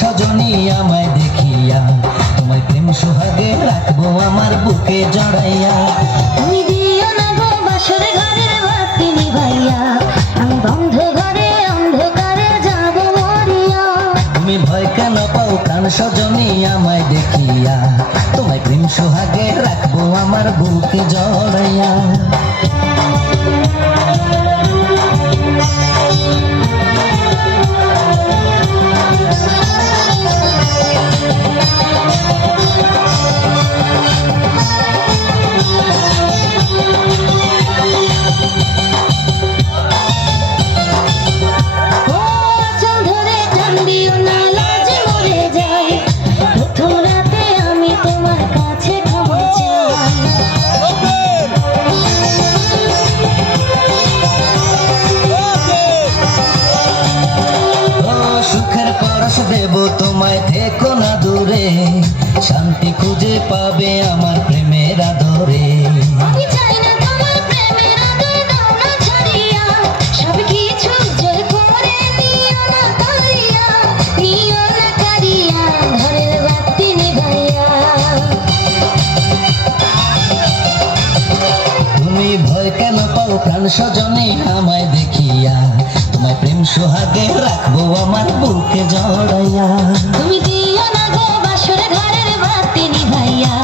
সজনী আমায় দেখিয়া? তোমায় প্রেম সোহাগে রাখব আমার বুকে জড়াইয়া। তুমি ভয় কেন পাও? কান সজনী আমায় দেখিয়া। তোমায় প্রেম সোহাগে রাখব আমার বুকে জড়াইয়া। সুখের পরশ দেব তোমায় থেকো না দূরে। শান্তি খুঁজে পাবে আমার প্রেমের আদরে। ভয় কেন পাও প্রাণ সজনী আমায় তোমায় প্রেম সোহাগে রাখব আমার বুকে জড়াইয়া। তুমি দিও না গো বাসর ঘরের বাতি নিভাইয়া।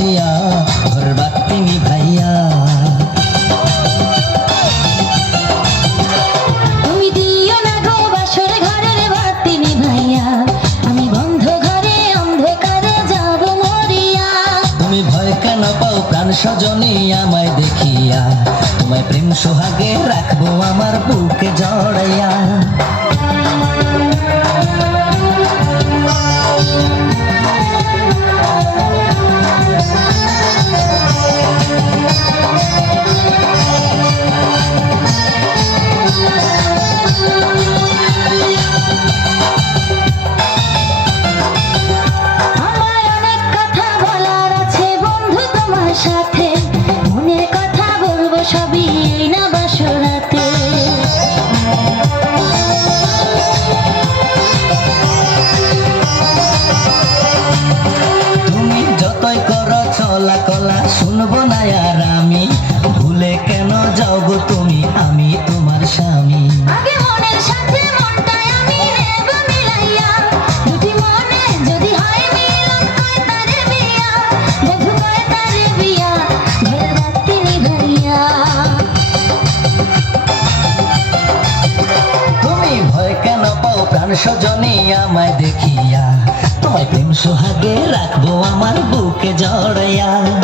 ভাসিয়া ঘর বাতি নিভাইয়া। তুমি দিও না গো বাসর ঘরের বাতি নিভাইয়া। আমি বন্ধ ঘরে অন্ধকারে যাব মরিয়া। তুমি ভয় কেন পাও প্রাণ সজনী আমায় দেখিয়া? তোমায় প্রেম সোহাগে রাখব আমার বুকে জড়াইয়া। সজনী আমায় দেখিয়া। তোমায় প্রেম সোহাগে রাখব আমার বুকে জড়াইয়া।